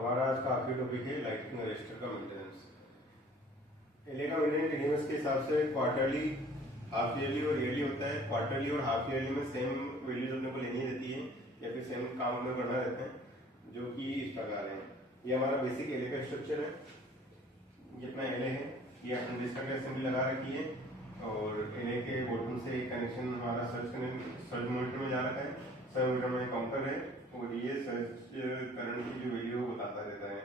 हमारा आज का आखिरी टॉपिक है लाइटिंग अरेस्टर का मेंटेनेंस। एलए का मेंटेनेंस ईडीएमएस के हिसाब से क्वार्टरली, हाफ ईयरली और ईयरली होता है। क्वार्टरली और हाफ ईयरली में सेम वैल्यूज अपने को लेनी रहती है या फिर सेम काम हमें करना रहता है, जो कि इस प्रकार है। ये हमारा बेसिक एलए का स्ट्रक्चर है। ये अपना एलए है, ये अपन डिस्कनेक्ट असेंबली लगा रखी है और एलए के बॉटम से कनेक्शन हमारा सर्ज मॉनिटर में जा रखा है। सर्ज मॉनिटर में काउंटर है और ये सर्ज करंट की जो वैल्यू बताता रहता है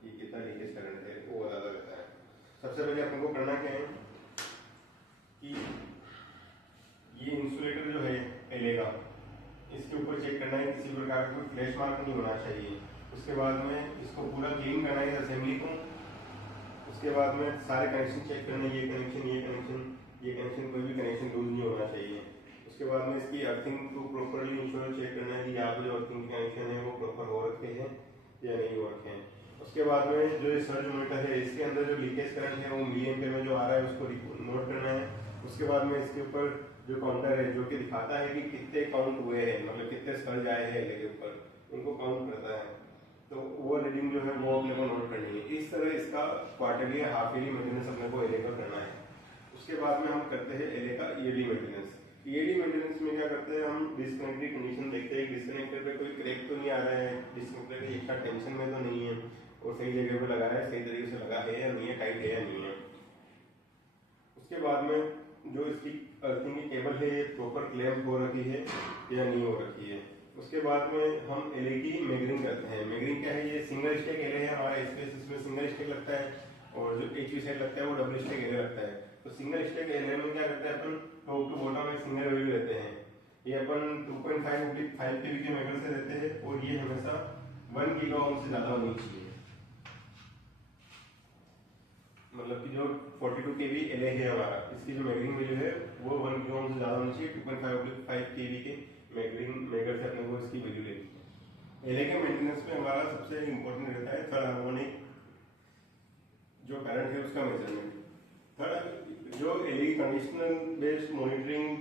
कि कितना लीकेज करंट है, वो बताता रहता है। सबसे पहले अपन को करना क्या है कि ये इंसुलेटर जो है एलए का, इसके ऊपर चेक करना है किसी प्रकार का फ्लैश मार्क नहीं होना चाहिए। उसके बाद में इसको पूरा क्लीन करना है असेंबली को। उसके बाद में सारे कनेक्शन चेक करने, ये कनेक्शन, ये कनेक्शन, ये कनेक्शन, कोई भी कनेक्शन लूज नहीं होना चाहिए। उसके बाद में इसकी अर्थिंग को प्रॉपरली इंश्योर चेक करना है कि यहाँ पे जो अर्थिंग कनेक्शन है वो प्रॉपर हो रखे हैं या नहीं हो रखे हैं। उसके बाद में जो सर्ज मॉनिटर है, इसके अंदर जो लीकेज करंट है वो मिली एम्पीयर में जो आ रहा है उसको नोट करना है। उसके बाद में इसके ऊपर जो काउंटर है जो कि दिखाता है कि कितने काउंट हुए हैं, मतलब कितने सर्ज आए हैं एलए के ऊपर, उनको काउंट करता है। तो वो रीडिंग जो है वो अपने को नोट करनी है। इस तरह इसका क्वार्टरली हाफ ईयरली मेंटेनेंस अपने को एलए का करना है। उसके बाद में हम करते हैं एलए का ईयरली मेंटेनेंस। ईयरली मेंटेनेंस में क्या करते हैं, हम डिस्कनेक्ट की कंडीशन देखते हैं। डिस्कनेक्टर पे कोई क्रैक तो नहीं आ रहा है, डिस्कनेक्टर की एक्स्ट्रा टेंशन में तो नहीं है और सही जगह पे लगा है, सही तरीके से लगा है या नहीं है, टाइट है या नहीं है। उसके बाद में जो इसकी अर्थिंग की केबल है ये प्रॉपर क्लैंप हो रखी है या नहीं हो रखी है। उसके बाद में हम एलए की मेजरिंग करते हैं। मेजरिंग क्या है, ये सिंगल स्टेक एलए है हमारा, इसमें सिंगल स्टेक लगता है और जो एचवी साइड लगता है वो डबल स्टेक एलए लगता है। तो सिंगल स्टेक एलए में क्या करते हैं अपन, टॉप टू बॉटम में सिंगल वैल्यू लेते हैं। ये अपन 2.5 केवी के मेगर से लेते हैं और ये हमेशा 1 किलो ओम से ज्यादा होनी चाहिए। मतलब कि जो 42 केवी एलए है हमारा, इसकी जो मेजरिंग वैल्यू है वो 1 किलो ओम से ज्यादा होनी चाहिए। 2.5 केवी के मेगर से अपने को इसकी वैल्यू लेनी है। एलए के मेंटेनेंस में हमारा सबसे इंपॉर्टेंट रहता है थर्ड हार्मोनिक जो करंट है उसका मेजरमेंट। थर्ड जो एलए कंडीशनल बेस्ड मॉनिटरिंग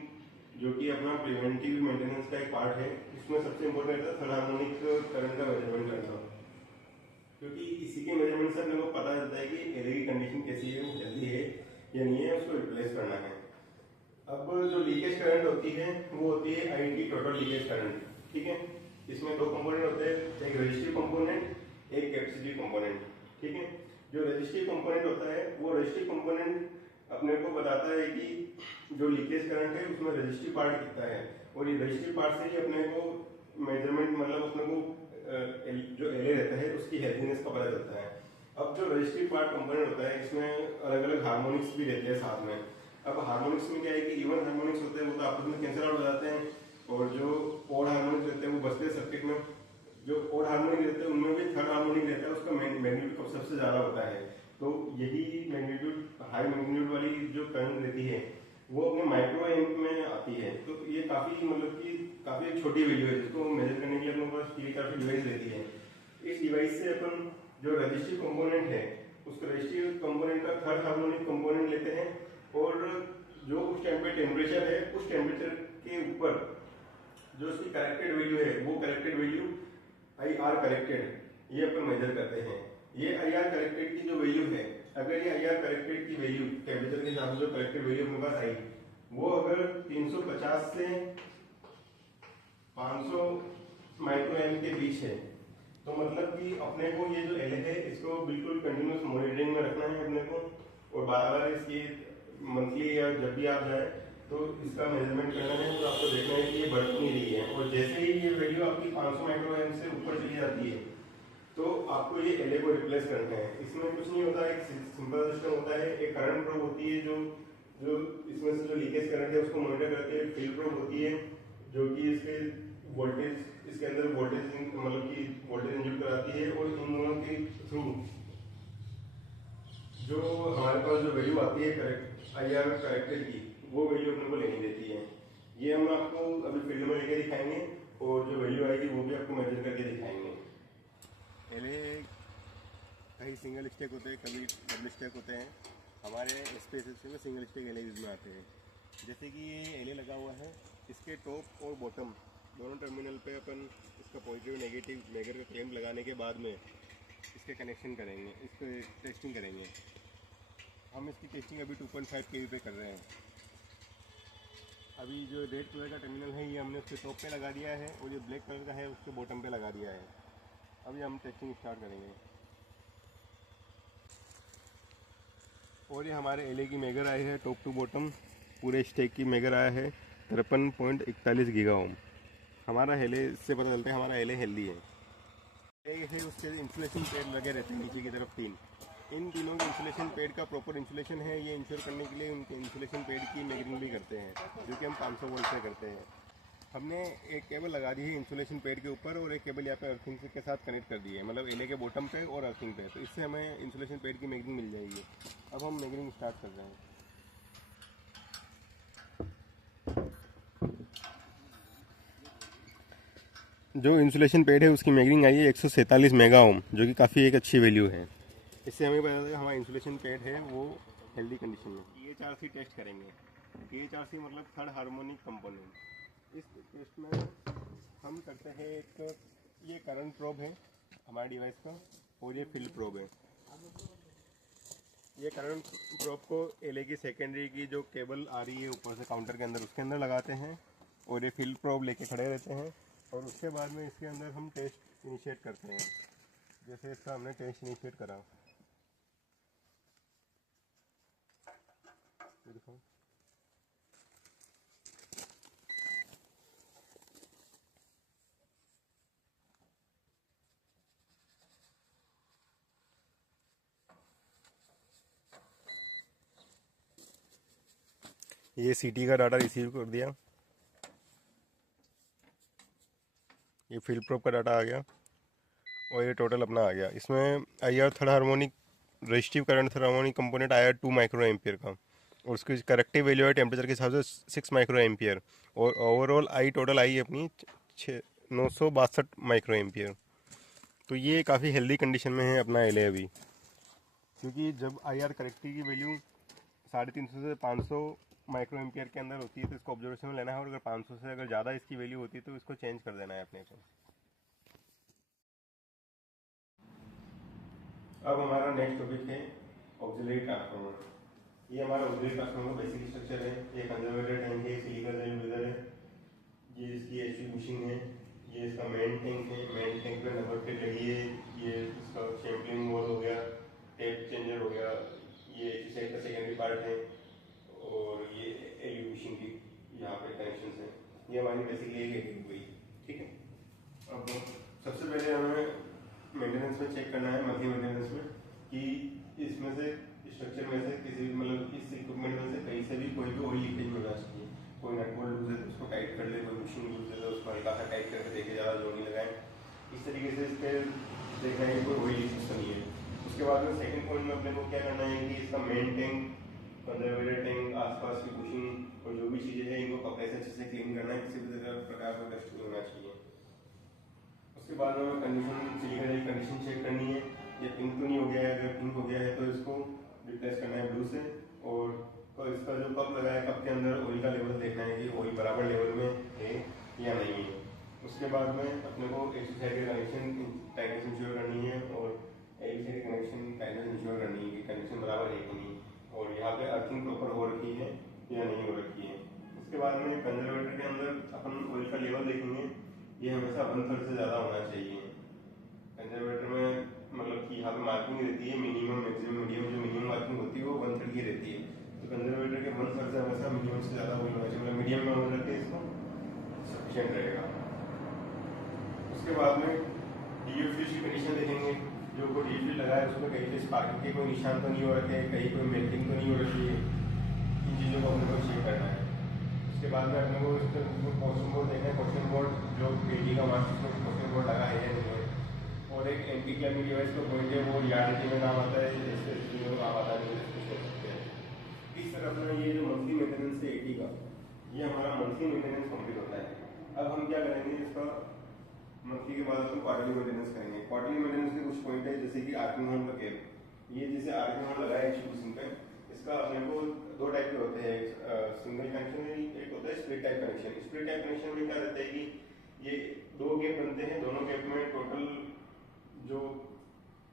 जो कि अपना प्रिवेंटिव मेंटेनेंस का एक पार्ट है, इसमें सबसे इंपॉर्टेंट रहता है थर्ड हार्मोनिक करंट का मेजरमेंट करना, क्योंकि इसी के मेजरमेंट से अपने को पता चलता है कि एलए की कंडीशन कैसी है, वो हेल्दी है या नहीं है, उसको रिप्लेस करना है। अब जो लीकेज करंट होती है वो होती है आईटी टोटल लीकेज करंट। ठीक है, इसमें दो कंपोनेंट होते हैं, एक रजिस्टिव कंपोनेंट, एक कैपेसिटिव कंपोनेंट। ठीक है, जो रजिस्टिव कंपोनेंट होता है वो रजिस्टिव कंपोनेंट अपने को बताता है कि जो लीकेज करंट है उसमें रजिस्टिव पार्ट कितना है और ये रजिस्टिव पार्ट से ही अपने को मेजरमेंट, मतलब अपने को जो एलए रहता है उसकी हेल्थीनेस का पता चलता है। अब जो रजिस्टिव पार्ट कंपोनेंट होता है इसमें अलग अलग हार्मोनिक्स भी रहते हैं साथ में। अब हार्मोनिक्स में क्या है कि इवन हार्मोनिक्स होते हैं वो तो आपस में कैंसिल आउट हो जाते हैं और जो ऑड हार्मोनिक्स रहते हैं वो बचते हैं सर्किट में। जो ऑड हार्मोनिक रहते हैं उनमें भी थर्ड हार्मोनिक रहता है, उसका मैग्नीट्यूड सबसे ज्यादा होता है। तो यही मैग्नीट्यूड, हाई मैग्नीट्यूड वाली जो करंट रहती है वो अपने माइक्रो एम्प में आती है। तो ये काफी, मतलब कि काफी छोटी वैल्यू है जिसको मेजर करने के लिए अपने पास काफी डिवाइस रहती है। इस डिवाइस से अपन जो रजिस्टिव कंपोनेंट है उस रजिस्टिव कंपोनेंट का थर्ड हार्मोनिक कंपोनेंट लेते हैं और जो उस टाइम पे टेम्परेचर है उस टेम्परेचर के ऊपर जो उसकी करेक्टेड वैल्यू है वो corrected value I R corrected ये अपन मेजर करते हैं। ये आई आर करेक्टेड की जो वैल्यू है, अगर ये आई आर करेक्टेड की वैल्यू टेम्परेचर के हिसाब से जो करेक्टेड वैल्यू अपने पास आई वो अगर 350 से 500 माइक्रो एम के बीच है तो मतलब कि अपने को ये जो एलए है इसको बिल्कुल कंटिन्यूस मॉनिटरिंग में रखना है अपने को और बार बार इसकी मंथली या जब भी आप जाए तो इसका मेजरमेंट करना है। तो आपको देखना है कि ये बढ़ नहीं रही है और जैसे ही ये वैल्यू आपकी 500 माइक्रो एम से ऊपर चली जाती है तो आपको ये एलए को रिप्लेस करना है। इसमें कुछ नहीं होता, एक सिंपल सिस्टम होता है। एक करंट प्रोब होती है जो जो इसमें से जो लीकेज करंट है उसको मॉनिटर करती है। फील्ड प्रोब होती है जो कि इसके वोल्टेज, इसके अंदर वोल्टेज, मतलब कि वोल्टेज इंजेक्ट कराती है और इन दोनों के थ्रू जो हमारे पास जो वैल्यू आती है करेक्ट आई आर करेक्टेड की वो वैल्यू अपने को लेनी देती है। ये हम आपको अभी फील्ड में लेके दिखाएंगे और जो वैल्यू आएगी वो भी आपको मेजर करके दिखाएंगे। एलए कहीं सिंगल स्टेक होते हैं, कभी डबल स्टेक होते हैं। हमारे स्पेस में सिंगल स्टेक एलए यूज में आते हैं। जैसे कि ये एलए लगा हुआ है, इसके टॉप और बॉटम दोनों टर्मिनल पे अपन इसका पॉजिटिव नेगेटिव मेगर का क्लेम लगाने के बाद में इसके कनेक्शन करेंगे, इसको टेस्टिंग करेंगे। हम इसकी टेस्टिंग अभी 2.5 kV पे कर रहे हैं। अभी जो रेड कलर का टर्मिनल है ये हमने उसके टॉप पे लगा दिया है और जो ब्लैक कलर का है उसके बॉटम पे लगा दिया है। अभी हम टेस्टिंग स्टार्ट करेंगे। और ये हमारे एलए की मेगर आई है टॉप टू बॉटम, पूरे स्टेक की मेगर आया है 53.41 गीगा ओम। हमारा एलए से पता चलता है हमारा एलए हेल्दी है। एक है उसके इंसुलेशन पेड लगे रहते हैं नीचे की तरफ 3। इन तीनों के इंसुलेशन पेड का प्रॉपर इंसुलेशन है, ये इंश्योर करने के लिए उनके इंसुलेशन पेड की मेजरिंग भी करते हैं, जो कि हम 500 वोल्ट से करते हैं। हमने एक केबल लगा दी है इंसुलेशन पेड के ऊपर और एक केबल यहाँ पे अर्थिंग के साथ कनेक्ट कर दी है, मतलब एलए के बॉटम पे और अर्थिंग पे, तो इससे हमें इंसुलेशन पेड की मेजरिंग मिल जाएगी। अब हम मेजरिंग स्टार्ट कर रहे हैं। जो इंसुलेशन पेड है उसकी मेजरिंग आई है 147 मेगा ओम, जो कि काफ़ी एक अच्छी वैल्यू है। इससे हमें पता चलता है हमारा इंसुलेशन पेड है वो हेल्दी कंडीशन में। THRC टेस्ट करेंगे। THRC मतलब थर्ड हार्मोनिक कंपोनेंट। इस टेस्ट में हम करते हैं एक, ये करंट प्रोब है हमारे डिवाइस का और ये फील्ड प्रोब है। ये करंट प्रोब को एलए की सेकेंडरी की जो केबल आ रही है ऊपर से काउंटर के अंदर उसके अंदर लगाते हैं और ये फील्ड प्रोब लेके खड़े रहते हैं और उसके बाद में इसके अंदर हम टेस्ट इनिशिएट करते हैं। जैसे इसका हमने टेस्ट इनिशिएट करा, ये सीटी का डाटा रिसीव कर दिया, ये फील्ड प्रोब का डाटा आ गया और ये टोटल अपना आ गया। इसमें IR third harmonic resistive current third harmonic component आया 2 माइक्रो एम्पियर का और उसकी करेक्टिव वैल्यू है टेम्परेचर के हिसाब से 6 माइक्रो एम्पियर और ओवरऑल टोटल आई अपनी 962 माइक्रो एम्पियर। तो ये काफ़ी हेल्दी कंडीशन में है अपना एलए अभी, क्योंकि जब IR करेक्टिव की वैल्यू 350 से 500 माइक्रो एम्पियर के अंदर होती है तो इसको ऑब्जर्वेशन में लेना है और अगर 500 से अगर ज़्यादा इसकी वैल्यू होती है तो इसको चेंज कर देना है अपने को। अब हमारा नेक्स्ट टॉपिक है ऑक्सिलरी ट्रांसफार्मर। ये हमारा ऑक्सिलरी ट्रांसफार्मर बेसिक स्ट्रक्चर है। ये कंजर्वेटर टैंक है, सिलिकॉन जेल ब्लेडर है, ये इसकी एचपी बुशिंग है, ये इसका मेन टैंक है। मेन टैंक पे नंबर प्लेट लगी है, ये इसका चैम्पियन वॉल हो गया, टेप चेंजर हो गया, ये सेट का सेकेंडरी पार्ट है और ये एलयू बुशिंग की यहाँ पे कनेक्शन है। ये हमारी बेसिकली एक हुई, ठीक है। अब सबसे पहले हमें मेंटेनेंस में चेक करना है, मंथली मेंटेनेंस में, कि इसमें से स्ट्रक्चर में से किसी भी मतलब इस इक्विपमेंट में से कहीं से भी कोई भी ऑयल लीकेज होना चाहिए। कोई नट बोल्ट लूज है तो उसको टाइट कर ले, कोई बुशिंग लूज है तो उसको हल्का सा टाइट करके देखे, ज़्यादा जोड़ नहीं लगाएं। इस तरीके से इस पर देखना है कि कोई ऑयल लीकेज तो नहीं है। उसके बाद में सेकंड पॉइंट में अपने को क्या करना है कि इसका मेन टैंक, कंजर्वेटर टैंक, आसपास की बुशिंग और जो भी चीज़ें हैं इनको कपड़े से अच्छे से क्लीन करना है, किसी भी प्रकार का डस्ट नहीं होना चाहिए। उसके बाद में condition silicon gel condition check करनी है, ये पिंक तो नहीं हो गया है, अगर पिंक हो गया है तो इसको रिप्लेस करना है ब्लू से। और तो इसका जो कप लगा है, कप के अंदर ऑयल का लेवल देखना है कि ऑयल बराबर लेवल में है या नहीं है। उसके बाद में अपने को AC साइड के कनेक्शन टाइटनेस इंश्योर करनी है और AC side connection tightness ensure करनी है कि कनेक्शन बराबर है कि नहीं और यहाँ पे अर्थिंग प्रॉपर हो रखी है या नहीं हो रखी है। उसके बाद में कंजर्वेटर के अंदर अपन ऑयल का लेवल देखेंगे, ये हमेशा 1/3 से ज़्यादा होना चाहिए। कंजर्वेटर में मतलब कि यहाँ पे मार्किंग रहती है मिनिमम मैक्सिमम मीडियम, जो मिनिमम मार्किंग होती है वो 1/3 की रहती है। तो कंजर्वेटर के 1/3 से हमेशा मिनिमम से ज़्यादा ऑयल होना चाहिए, मतलब मीडियम में ऑयल रखे इसको सफिशिएंट रहेगा। उसके बाद में DFU की कंडीशन देखेंगे, जो कोई DFU लगा है उसमें कहीं पे स्पार्किंग के कोई निशान तो नहीं हो रखे हैं, कहीं कोई मेल्टिंग तो नहीं हो रखी है, इन चीज़ों को अपने को चेक करना है। उसके बाद में अपने को क्वेश्चन बोर्ड देखना है, क्वेश्चन बोर्ड जो पेटी का मार्क्स में क्वेश्चन बोर्ड लगा है या नहीं है। और एक एंटी क्लैम्पिंग डिवाइस का पॉइंट है वो यार्ड में काम आता है, जैसे काम आता है सकते हैं। इस तरह अपना ये जो मंथली मेंटेनेंस है AT का, ये हमारा मंथली मेंटेनेंस कंप्लीट होता है। अब हम क्या करेंगे, इसका मंथली के बाद अपन क्वार्टरली मेंटेनेंस करेंगे। क्वार्टरली मेंटेनेंस के कुछ पॉइंट है, जैसे कि आर्किंग हॉर्न का केप, ये जैसे आर्किंग हॉर्न लगा है इंस्टीट्यूशन पे, इसका अपने को 2 टाइप के होते हैं, सिंगल कनेक्शन, एक होता है split type connection. Split type connection में क्या रहता है कि ये 2 गेप बनते हैं, दोनों गेप में टोटल जो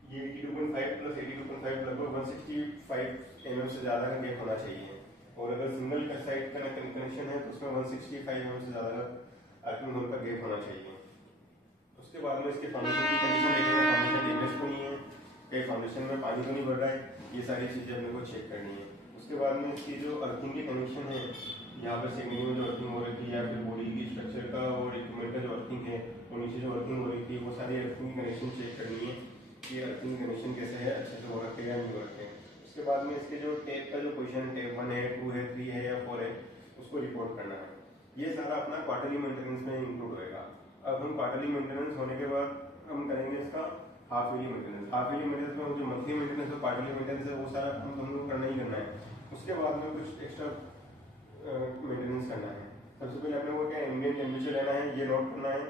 ये 82.5 प्लस 82.5 लगभग 165 mm से ज़्यादा का गैप होना चाहिए। और अगर सिंगल का साइड का कनेक्शन है तो उसमें 165 mm से ज़्यादा अर्थिंग होल का गैप होना चाहिए। उसके बाद में इसके फाउंडेशन की कंडीशन देखेंगे, फाउंडेशन डैमेज तो नहीं है, कहीं फाउंडेशन में पानी तो नहीं भर रहा है, ये सारी चीज़ें अपने को चेक करनी है। उसके बाद में इसकी जो अर्थिंग की कनेक्शन है, यहाँ पर सेकेंडरी में जो अर्थिंग हो रही थी या फिर बॉडी की स्ट्रक्चर का और इक्विपमेंट का जो अर्थिंग है और नीचे जो अर्थिंग हो रही थी, वो सारी अर्थिंग की कनेक्शन चेक करनी है कि अर्थिंग कनेक्शन कैसे है, अच्छे से हो रखे हैं या नहीं हो रखे हैं। उसके बाद में इसके जो टेप का जो पोजीशन, टेप 1 है, 2 है, 3 है या 4 है, उसको रिपोर्ट करना है। ये सारा अपना क्वार्टरली मेंटेनेंस में इंक्लूड होएगा। अब हम क्वार्टरली मेंटेनेंस होने के बाद हम करेंगे इसका half yearly maintenance. Half yearly maintenance में जो मंथली मेंटेनेंस और क्वार्टरली मेंटेनेंस है वो सारा हमको करना ही करना है। उसके बाद में कुछ एक्स्ट्रा मेंटेनेंस करना है। सबसे पहले अपने को क्या एम्बिएंट टेम्परेचर लेना है, ये नोट करना है।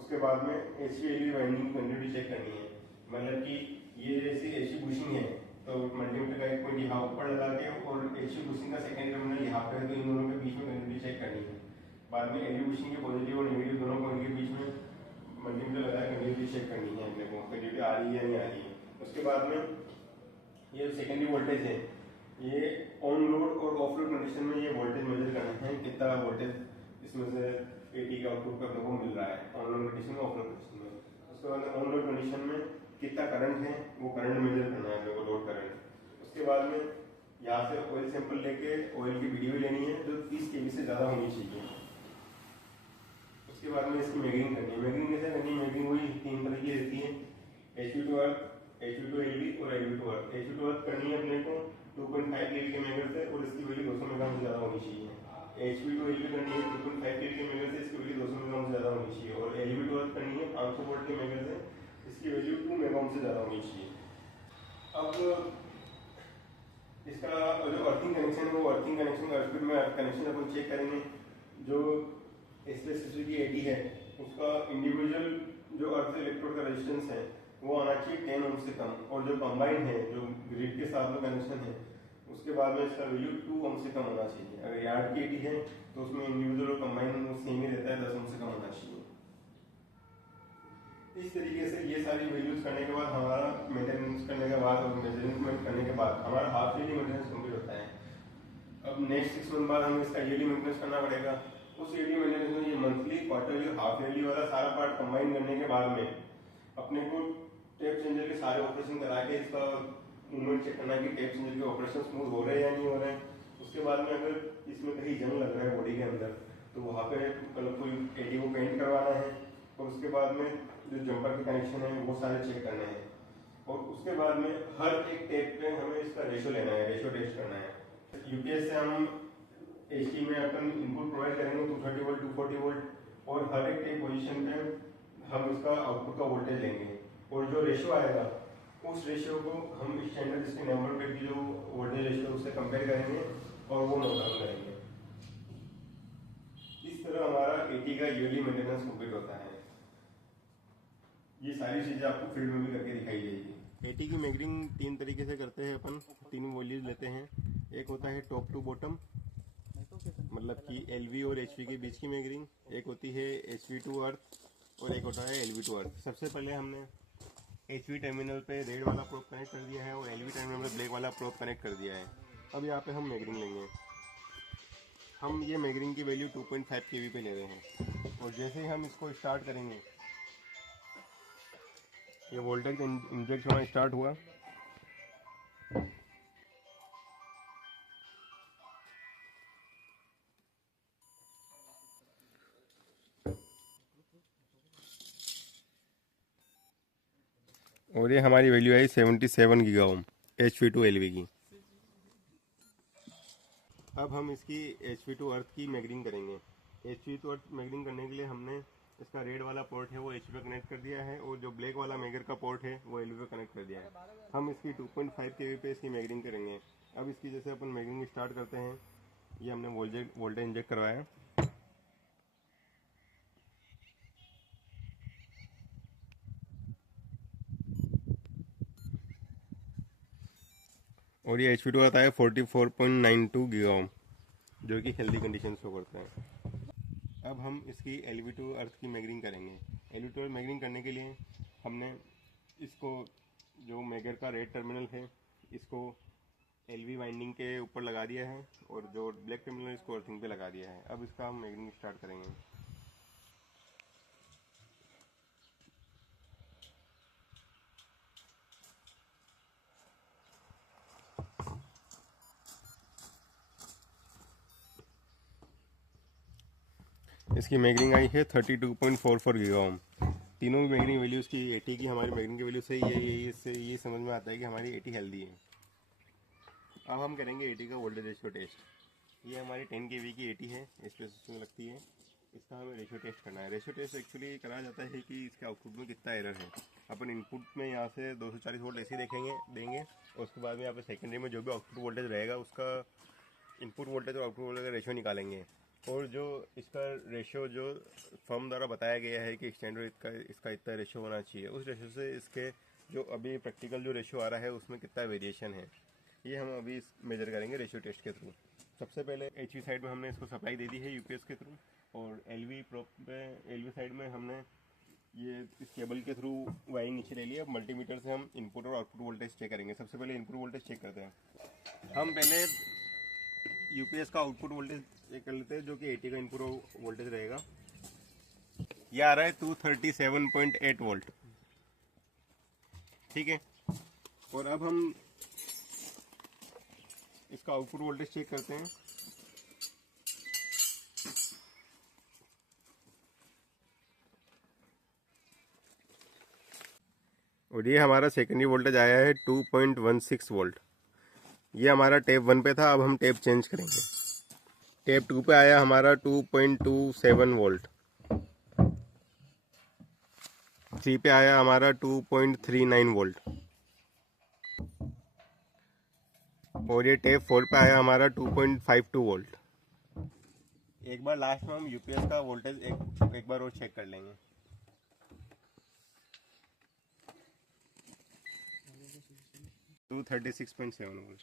उसके बाद में एचवी वाइंडिंग की क्वांटिटी चेक करनी है, मतलब कि ये जैसी एचवी बुशिंग है तो मल्टीमीटर का एक पॉइंट यहाँ ऊपर लगा के और एचवी बुशिंग का सेकेंड टर्मिनल यहाँ पे है, तो इन दोनों के बीच में क्वांटिटी चेक करनी है। बाद में एलवी बुशिंग के पॉजिटिव और नेगेटिव दोनों पॉइंट के बीच में मल्टीमीटर लगा के क्वांटिटी चेक करनी है अपने को, क्वांटिटी आ रही है या नहीं आ रही है। उसके बाद में ये सेकेंडरी वोल्टेज है, ये ऑन लोड और ऑफ लोड कंडीशन में ये वोल्टेज मेजर करना है, कितना वोल्टेज इसमें से एटी का आउटपुट अपने को मिल रहा है ऑन लोड कंडीशन में, ऑफ लोड कंडीशन में। उसके बाद ऑन लोड कंडीशन में कितना करंट है वो करंट मेजर करना है अपने को, लोड करंट। उसके बाद में यहाँ से ऑयल सैंपल लेके ऑयल की वीडियो लेनी है जो 30 kV से ज़्यादा होनी चाहिए। उसके बाद में इसकी मेजरिंग करनी है। मेजरिंग कैसे करनी है? मेजरिंग वही 3 तरह की रहती है, HV to earth, HV to LV और LV to earth. HV to अर्थ करनी है अपने को 2.5 kV के मेजर से और इसकी वैल्यू 200 मेगा से ज़्यादा होनी चाहिए। HV to LV करनी है 2.5 kV के मेजर से, इसकी वैल्यू 200 मेगा से ज़्यादा होनी चाहिए। और LV to अर्थ करनी है 500 वोल्ट के मेजर से, इसकी वैल्यू 2 मेगा से ज़्यादा होनी चाहिए। अब इसका जो अर्थिंग कनेक्शन है वो अर्थिंग कनेक्शन सर्किट में कनेक्शन अपन चेक करेंगे। जो स्पेसिफिसिटी 80 है उसका इंडिविजुअल जो अर्थ इलेक्ट्रोड का रेजिस्टेंस है वो आना चाहिए 10 ओम से कम, और जो कंबाइंड है जो ग्रिड के साथ में कनेक्शन है उसके बाद में इसका वैल्यू 2 ओम से कम होना चाहिए। अगर यार्ड की 80 है तो उसमें इंडिविजुअल और कंबाइंड सेम ही रहता है, 10 ओम से कम होना चाहिए। इस तरीके से ये सारी वैल्यूज करने के बाद हमारा मेंटेनेंस करने के बाद और मेजरमेंट करने के बाद हमारा हाफ ईयरली मेंटेनेंस कंप्लीट होता है। अब नेक्स्ट 6 मंथ बाद हमें इसका ईयरली मेंटेनेंस करना पड़ेगा। उस ईयरली मेंटेनेंस में ये मंथली, क्वार्टरली, हाफ ईयरली वाला सारा पार्ट कंबाइन करने के बाद में अपने को टेप चेंजर के सारे ऑपरेशन करा के इसका मूवमेंट चेक करना है कि टेप चेंजर के ऑपरेशन स्मूथ हो रहे हैं या नहीं हो रहे हैं। उसके बाद में अगर इसमें कहीं जंग लग रहा है बॉडी के अंदर तो वहाँ पे कलरफुल एडी को पेंट करवाना है। और उसके बाद में जो जंपर के कनेक्शन है वो सारे चेक करने हैं। और उसके बाद में हर एक टेप पे हमें इसका रेशो लेना है, रेशो टेस्ट करना है। यूपीएस से हम एचटी में अपन इनपुट प्रोवाइड करेंगे 230 वोल्ट, 240 वोल्ट, और हर एक टेप पोजीशन पे हम इसका आउटपुट का वोल्टेज लेंगे और जो रेशो आएगा उस रेशियो को हम स्टैंडर्ड इसके नंबर पे की जो वोल्टेज रेशियो उससे कंपेयर करेंगे और वो नोट डाउन करेंगे। इस तरह हमारा एटी का ईयरली मेंटेनेंस कंप्लीट होता है। ये सारी चीजें आपको फील्ड में भी करके दिखाई देगी। एटी की मेजरिंग 3 तरीके से करते हैं अपन, 3 वॉल्यूज लेते हैं। एक होता है टॉप टू बॉटम, मतलब कि एलवी और एचवी के बीच की मेजरिंग। एक होती है एचवी टू अर्थ और एक होता है एलवी टू अर्थ। सबसे पहले हमने एचवी टर्मिनल पे रेड वाला प्रोब कनेक्ट कर दिया है और एलवी टर्मिनल पे ब्लैक वाला प्रोब कनेक्ट कर दिया है। अब यहाँ पे हम मेजरिंग लेंगे। हम ये मेजरिंग की वैल्यू 2.5 kV पे ले रहे हैं और जैसे ही हम इसको स्टार्ट करेंगे ये वोल्टेज इंजेक्ट होना स्टार्ट हुआ। और ये हमारी वैल्यू आई 77 giga ohm HV to LV की। अब हम इसकी HV टू अर्थ की मेजरिंग करेंगे। HV टू अर्थ मेजरिंग करने के लिए हमने इसका रेड वाला पोर्ट है वो HV पे कनेक्ट कर दिया है और जो ब्लैक वाला मेजर का पोर्ट है वो LV पे कनेक्ट कर दिया है। हम इसकी 2.5 kV पे इसकी मेजरिंग करेंगे। अब इसकी जैसे अपन मेजरिंग स्टार्ट करते हैं, ये हमने वोल्टेज इंजेक्ट करवाया। और ये HV टू आता है 44.92 गीगा ओम, जो कि हेल्दी कंडीशन शो करता है। अब हम इसकी एलवी टू अर्थ की मेजरिंग करेंगे। एलवी टू अर्थ मेजरिंग करने के लिए हमने इसको जो मेगर का रेड टर्मिनल है इसको एलवी वाइंडिंग के ऊपर लगा दिया है और जो ब्लैक टर्मिनल इसको अर्थिंग पे लगा दिया है। अब इसका हम मेगरिंग स्टार्ट करेंगे। इसकी मेगरिंग आई है 32.44 गीगा ओम। तीनों की मेगरिंग वैल्यू उसकी 80 की हमारी मेगरिंग की वैल्यू सही है। इससे ये समझ में आता है कि हमारी 80 हेल्दी है। अब हम करेंगे 80 का वोल्टेज रेशियो टेस्ट। ये हमारी 10 kV की 80 है, इस पे में लगती है। इसका हमें रेशियो टेस्ट करना है। रेशियो टेस्ट एक्चुअली करा जाता है कि इसके आउटपुट में कितना एरर है। अपन इनपुट में यहाँ से 240 वोल्ट ऐसे देंगे और उसके बाद में यहाँ पे सेकेंडरी में जो भी आउटपुट वोल्टेज रहेगा उसका इनपुट वोल्टेज और आउटपुट वोल्टेज का रेशियो निकालेंगे। और जो इसका रेशियो जो फर्म द्वारा बताया गया है कि स्टैंडर्ड इसका इतना रेशियो होना चाहिए, उस रेशियो से इसके जो अभी प्रैक्टिकल जो रेशियो आ रहा है उसमें कितना वेरिएशन है, ये हम अभी मेजर करेंगे रेशियो टेस्ट के थ्रू। सबसे पहले एचवी साइड में हमने इसको सप्लाई दे दी है यूपीएस के थ्रू, और एलवी साइड में हमने ये इस केबल के थ्रू वायरिंग नीचे ले लिया। अब मल्टीमीटर से हम इनपुट और आउटपुट वोल्टेज चेक करेंगे। सबसे पहले इनपुट वोल्टेज चेक करते हैं। हम पहले यूपीएस का आउटपुट वोल्टेज चेक कर लेते हैं, जो कि 80 का इनपुट वोल्टेज रहेगा। यह आ रहा है 237.8 वोल्ट। ठीक है, और अब हम इसका आउटपुट वोल्टेज चेक करते हैं। और ये हमारा सेकेंडरी वोल्टेज आया है 2.16 वोल्ट। ये हमारा टेप 1 पे था, अब हम टेप चेंज करेंगे। टेप 2 पे आया हमारा 2.27 वोल्ट। 3 पे आया हमारा 2.39 वोल्ट। और ये टेप 4 पे आया हमारा 2.52 वोल्ट। एक बार लास्ट में हम यूपीएस का वोल्टेज एक बार और चेक कर लेंगे। To 36.7 volt.